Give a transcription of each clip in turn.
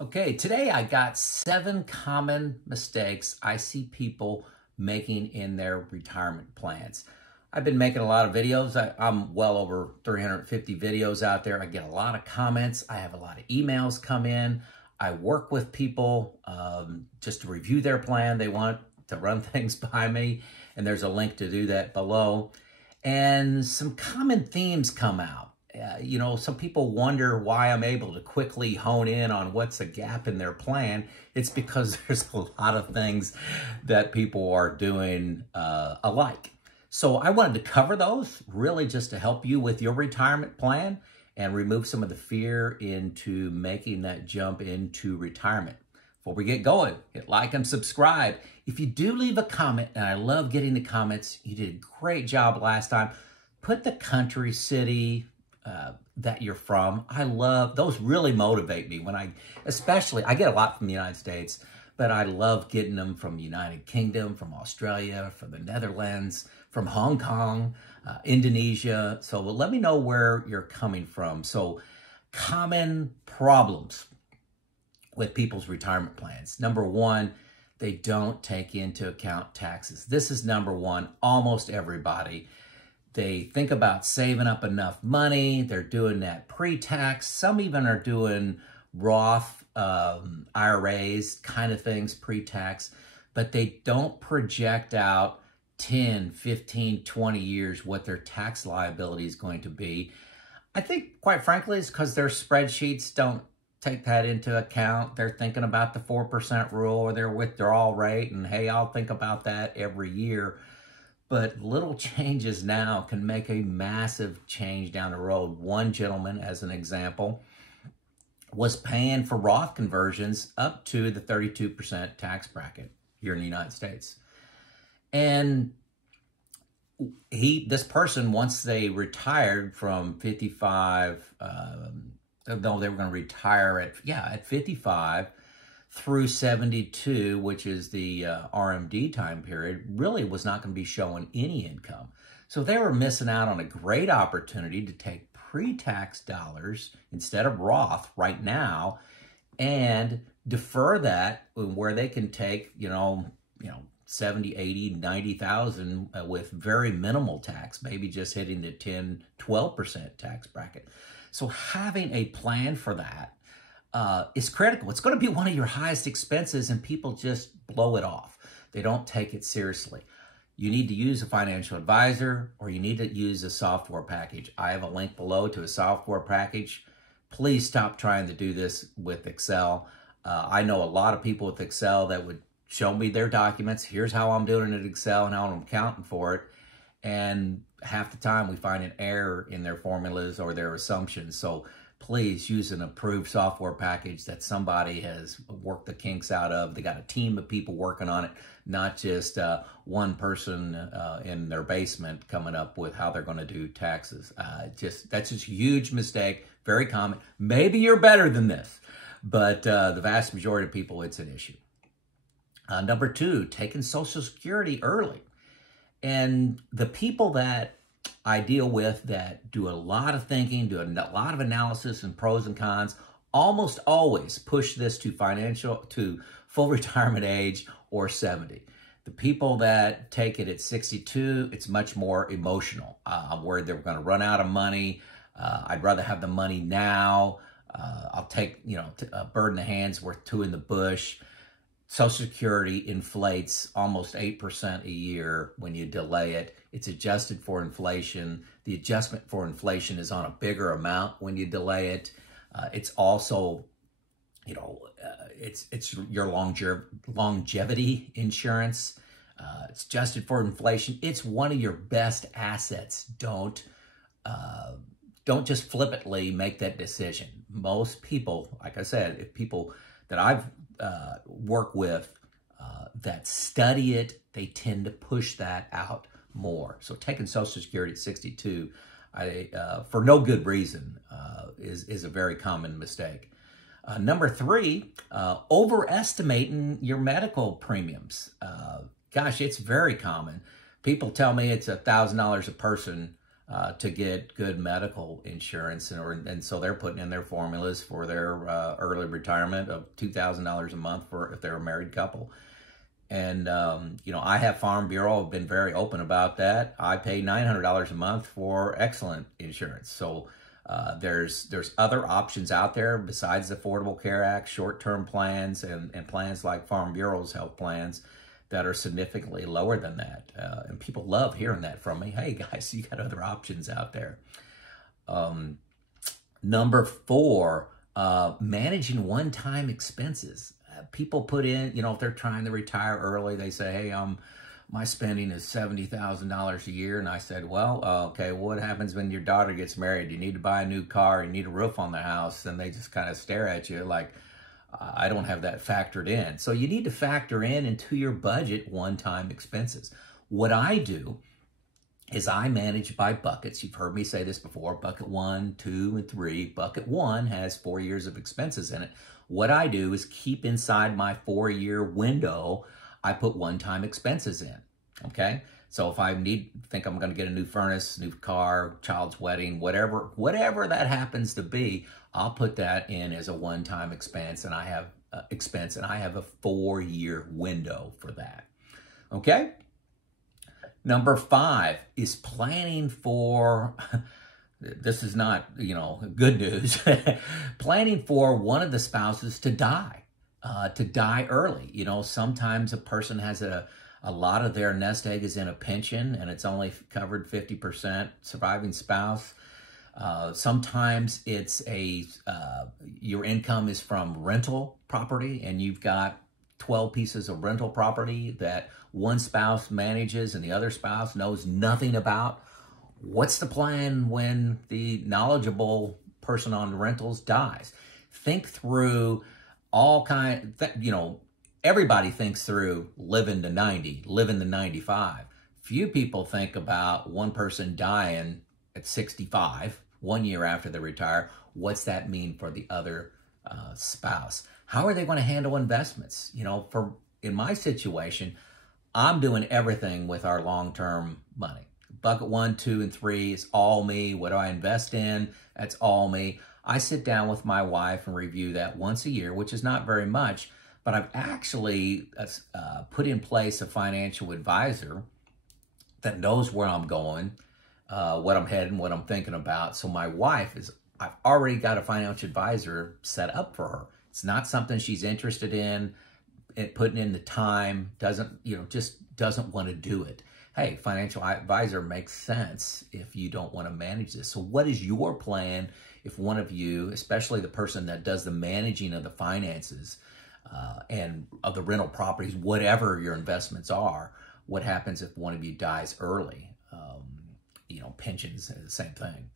Okay, today I got 7 common mistakes I see people making in their retirement plans. I've been making a lot of videos. I'm well over 350 videos out there. I get a lot of comments. I have a lot of emails come in. I work with people just to review their plan. They want to run things by me, and there's a link to do that below. And some common themes come out. Some people wonder why I'm able to quickly hone in on what's a gap in their plan. It's because there's a lot of things that people are doing alike. So I wanted to cover those really just to help you with your retirement plan and remove some of the fear into making that jump into retirement. Before we get going, hit like and subscribe. If you do leave a comment, and I love getting the comments, you did a great job last time. Put the country, city, that you're from. I love, those really motivate me when I get a lot from the United States, but I love getting them from the United Kingdom, from Australia, from the Netherlands, from Hong Kong, Indonesia. So let me know where you're coming from. So common problems with people's retirement plans. Number one, they don't take into account taxes. This is number one, almost everybody. They think about saving up enough money. They're doing that pre-tax. Some even are doing Roth IRAs kind of things pre-tax, but they don't project out 10, 15, 20 years what their tax liability is going to be. I think, quite frankly, it's because their spreadsheets don't take that into account. They're thinking about the 4% rule or their withdrawal rate, and hey, I'll think about that every year. But little changes now can make a massive change down the road. One gentleman, as an example, was paying for Roth conversions up to the 32% tax bracket here in the United States. And this person, once they retired from 55, they were going to retire at 55, through 72, which is the RMD time period, really was not going to be showing any income. So they were missing out on a great opportunity to take pre-tax dollars instead of Roth right now and defer that where they can take, 70, 80, 90,000 with very minimal tax, maybe just hitting the 10, 12% tax bracket. So having a plan for that is critical. It's going to be one of your highest expenses, and people just blow it off. They don't take it seriously. You need to use a financial advisor, or you need to use a software package. I have a link below to a software package. Please stop trying to do this with Excel. I know a lot of people with Excel that would show me their documents. Here's how I'm doing it in Excel and how I'm accounting for it. And half the time we find an error in their formulas or their assumptions. So please use an approved software package that somebody has worked the kinks out of. They got a team of people working on it, not just one person in their basement coming up with how they're going to do taxes. That's just a huge mistake, very common. Maybe you're better than this, but the vast majority of people, it's an issue. Number two, taking Social Security early. And the people that I deal with that do a lot of thinking, do a lot of analysis and pros and cons, almost always push this to full retirement age or 70. The people that take it at 62, it's much more emotional. I'm worried they're going to run out of money. I'd rather have the money now. I'll take, a bird in the hand's worth two in the bush. Social Security inflates almost 8% a year when you delay it. It's adjusted for inflation. The adjustment for inflation is on a bigger amount when you delay it. It's also, it's your longevity insurance. It's adjusted for inflation. It's one of your best assets. Don't just flippantly make that decision. Most people, like I said, if people that I've work with that study it, they tend to push that out more. So taking Social Security at 62 for no good reason is a very common mistake. Number three, overestimating your medical premiums. Gosh, it's very common. People tell me it's $1,000 a person to get good medical insurance, and so they're putting in their formulas for their early retirement of $2,000 a month for if they're a married couple. And I have Farm Bureau. I've been very open about that. I pay $900 a month for excellent insurance. So there's other options out there besides the Affordable Care Act, short-term plans and plans like Farm Bureau's health plans that are significantly lower than that. And people love hearing that from me. Hey, guys, you got other options out there. Number 4, managing one-time expenses. People put in, if they're trying to retire early, they say, hey, my spending is $70,000 a year. And I said, well, okay, what happens when your daughter gets married? You need to buy a new car, you need a roof on the house. And they just kind of stare at you like, I don't have that factored in. So you need to factor into your budget one-time expenses. What I do is I manage by buckets. You've heard me say this before, bucket 1, 2, and 3. Bucket 1 has 4 years of expenses in it. What I do is keep inside my 4-year window, I put one-time expenses in, okay? So if I think I'm gonna get a new furnace, new car, child's wedding, whatever that happens to be, I'll put that in as a one-time expense, and I have a 4-year window for that, okay? Number 5 is planning for, this is not, good news, planning for one of the spouses to die early. Sometimes a person has a lot of their nest egg is in a pension and it's only covered 50%, surviving spouse. Sometimes it's your income is from rental property and you've got 12 pieces of rental property that one spouse manages and the other spouse knows nothing about. What's the plan when the knowledgeable person on the rentals dies? Think through everybody thinks through living to 90, living to 95. Few people think about one person dying at 65, 1 year after they retire. What's that mean for the other spouse? How are they going to handle investments? In my situation, I'm doing everything with our long-term money. Bucket 1, 2, and 3 is all me. What do I invest in? That's all me. I sit down with my wife and review that once a year, which is not very much, but I've actually put in place a financial advisor that knows where I'm going, what I'm heading, what I'm thinking about. So my wife I've already got a financial advisor set up for her. It's not something she's interested in putting in the time, just doesn't want to do it. Hey, financial advisor makes sense if you don't want to manage this. So what is your plan if one of you, especially the person that does the managing of the finances and of the rental properties, whatever your investments are, what happens if one of you dies early? Pensions, the same thing.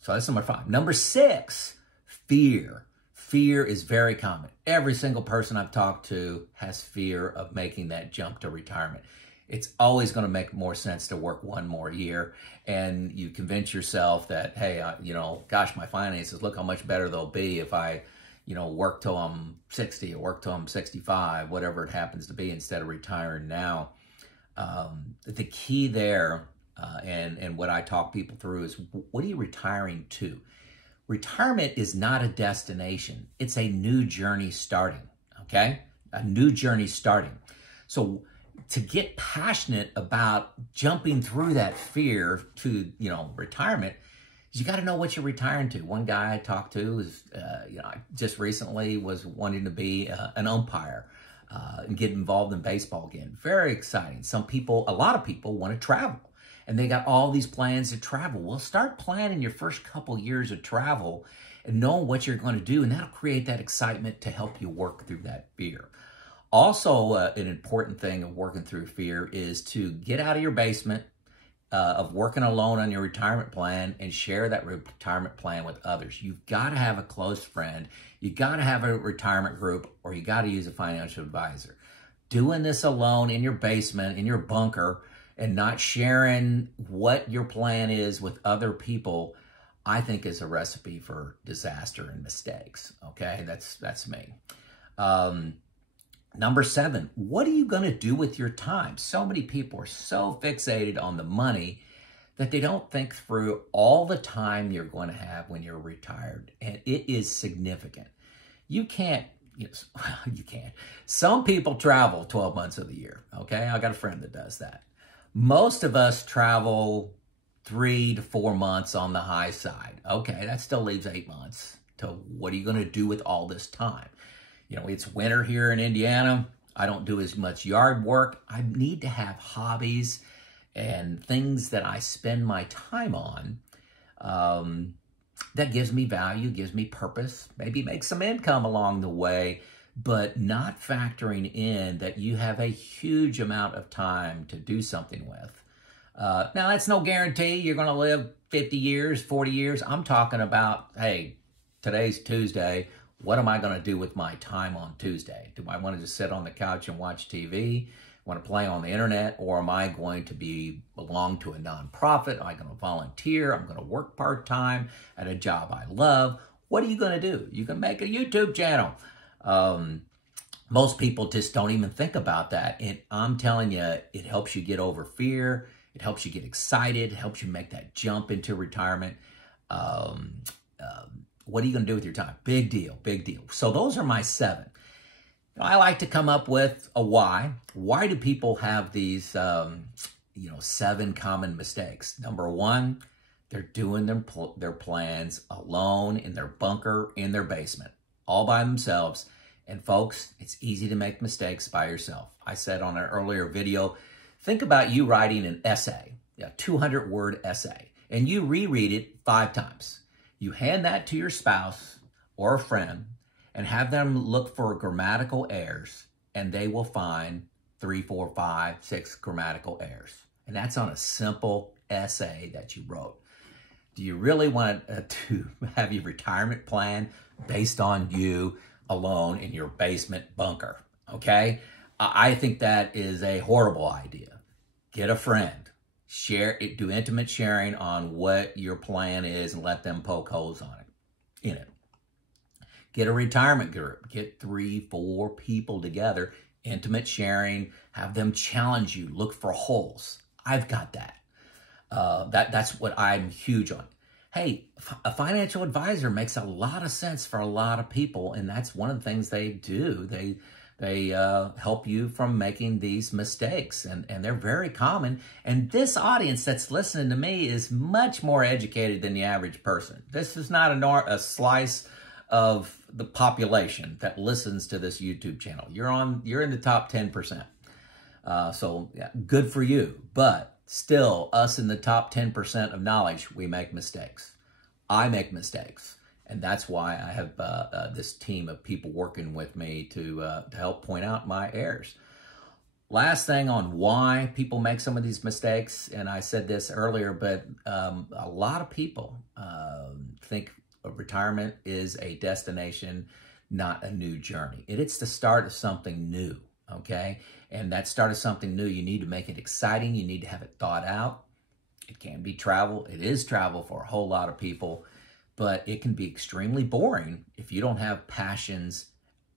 So that's number 5. Number 6, fear. Fear is very common. Every single person I've talked to has fear of making that jump to retirement. It's always going to make more sense to work 1 more year, and you convince yourself that, hey, gosh, my finances, look how much better they'll be if I, work till I'm 60 or work till I'm 65, whatever it happens to be, instead of retiring now. The key there, and what I talk people through is, what are you retiring to? Retirement is not a destination. It's a new journey starting, okay? A new journey starting. So to get passionate about jumping through that fear to, retirement, you got to know what you're retiring to. One guy I talked to is, just recently was wanting to be an umpire and get involved in baseball again. Very exciting. A lot of people want to travel. And they got all these plans to travel. Well, start planning your first couple years of travel and knowing what you're going to do, and that'll create that excitement to help you work through that fear. Also, an important thing of working through fear is to get out of your basement of working alone on your retirement plan and share that retirement plan with others. You've got to have a close friend. You got to have a retirement group, or you got to use a financial advisor. Doing this alone in your basement, in your bunker, and not sharing what your plan is with other people, I think is a recipe for disaster and mistakes, okay? That's me. Number 7, what are you going to do with your time? So many people are so fixated on the money that they don't think through all the time you're going to have when you're retired. And it is significant. You can't, you can't. Some people travel 12 months of the year, okay? I got a friend that does that. Most of us travel 3 to 4 months on the high side. Okay, that still leaves 8 months. So what are you going to do with all this time? It's winter here in Indiana. I don't do as much yard work. I need to have hobbies and things that I spend my time on that gives me value, gives me purpose, maybe make some income along the way, but not factoring in that you have a huge amount of time to do something with. Now, that's no guarantee you're going to live 50 years, 40 years. I'm talking about, hey, today's Tuesday. What am I going to do with my time on Tuesday? Do I want to just sit on the couch and watch TV? Want to play on the internet? Or am I going to belong to a nonprofit? Am I going to volunteer? I'm going to work part-time at a job I love. What are you going to do? You can make a YouTube channel. Most people just don't even think about that. And I'm telling you, it helps you get over fear. It helps you get excited. It helps you make that jump into retirement. What are you going to do with your time? Big deal, big deal. So those are my 7. I like to come up with a why. Why do people have these, 7 common mistakes? Number 1, they're doing their plans alone in their bunker, in their basement, all by themselves. And folks, it's easy to make mistakes by yourself. I said on an earlier video, think about you writing an essay, a 200-word essay, and you reread it 5 times. You hand that to your spouse or a friend and have them look for grammatical errors, and they will find 3, 4, 5, 6 grammatical errors. And that's on a simple essay that you wrote. Do you really want to have your retirement plan based on you alone in your basement bunker? Okay? I think that is a horrible idea. Get a friend. Share it, do intimate sharing on what your plan is and let them poke holes on it, in it. Get a retirement group. Get 3, 4 people together, intimate sharing, have them challenge you, look for holes. I've got that. That's what I'm huge on. Hey, a financial advisor makes a lot of sense for a lot of people, and that's one of the things they do. They help you from making these mistakes, and they're very common. And this audience that's listening to me is much more educated than the average person. This is not a slice of the population that listens to this YouTube channel. You're in the top 10%. So yeah, good for you. But still, us in the top 10% of knowledge, we make mistakes. I make mistakes. And that's why I have this team of people working with me to help point out my errors. Last thing on why people make some of these mistakes, and I said this earlier, but a lot of people think retirement is a destination, not a new journey. It's the start of something new, okay? And that start of something new, you need to make it exciting. You need to have it thought out. It can be travel. It is travel for a whole lot of people. But it can be extremely boring if you don't have passions,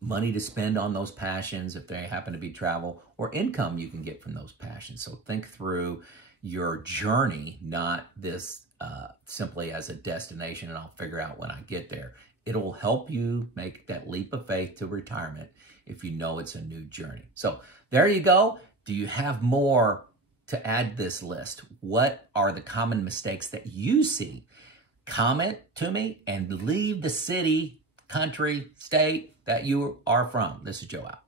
money to spend on those passions, if they happen to be travel, or income you can get from those passions. So think through your journey, not this simply as a destination, and I'll figure out when I get there. It'll help you make that leap of faith to retirement if you know it's a new journey. So there you go. Do you have more to add this list? What are the common mistakes that you see? Comment to me and leave the city, country, state that you are from. This is Joe out.